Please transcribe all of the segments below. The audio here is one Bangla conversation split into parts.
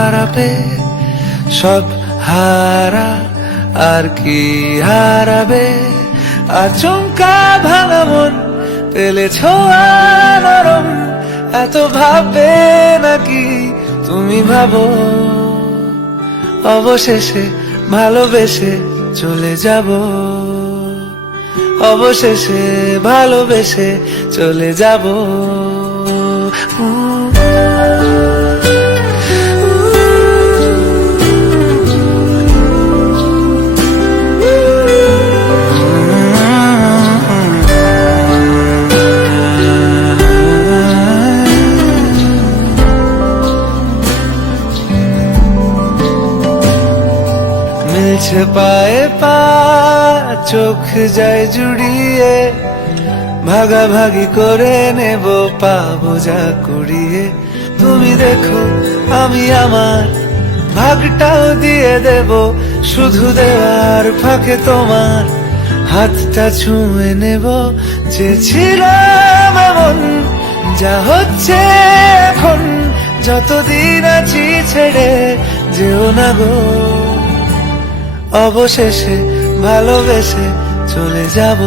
হারাবে, সব হারা আর কি হারাবে। আচমকা ভাঙা মন পেলে ছোঁয়া নরম, এত ভাববে নাকি তুমি ভাবো। অবশেষে ভালোবেসে চলে যাব, অবশেষে ভালোবেসে চলে যাব। মিলছে পায়ে পা, চোখ যায় জুড়িয়ে, ভাগাভাগি করে নেব পাবো যা কুড়িয়ে। তুমি দেখো আমি আমার ভাগটাও দিয়ে দেব, শুধু দেওয়ার ফাঁকে তোমার হাতটা ছুঁয়ে নেব। চেয়েছিলাম এমন, যা হচ্ছে এখন, যতদিন আছি ছেড়ে যেও না গো। অবশেষে ভালোবেসে চলে যাব,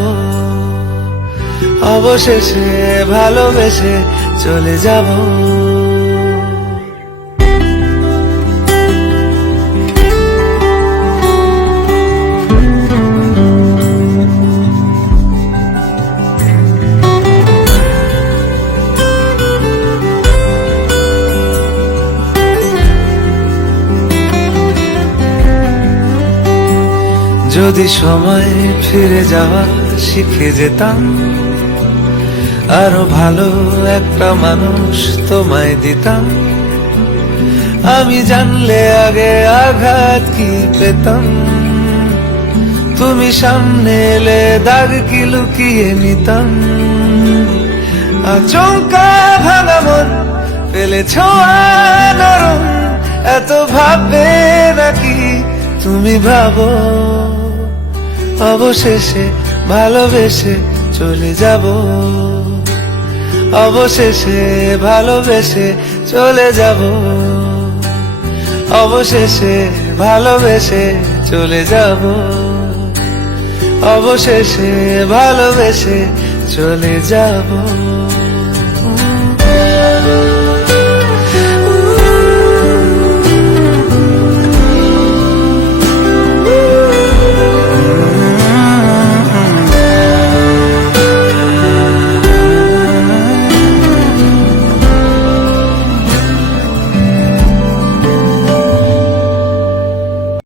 অবশেষে ভালোবেসে চলে যাব। যদি সময় ফিরে যাওয়া শিখে যেতাম, আরো ভালো একটা মানুষ তোমায় দিতাম। আমি জানলে আগে আঘাত কি পেতাম, তুমি সামনে এলে দাগ কি লুকিয়ে নিতাম। আচমকা ভাঙা মন পেলে ছোঁয়া নরম, এত ভাববে নাকি তুমি ভাবো। অবশেষে ভালোবেসে চলে যাব, অবশেষে ভালোবেসে চলে যাব, অবশেষে ভালোবেসে চলে যাব, অবশেষে ভালোবেসে চলে যাব।